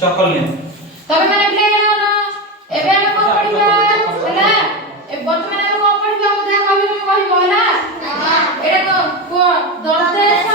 चप्पल नहीं तबे मैंने प्ले ना एबे हम को पढ़िबा होला ए वर्तमान हम को पढ़िबा मुझे कहबे हम कहबो होला हां एटा को दर्देश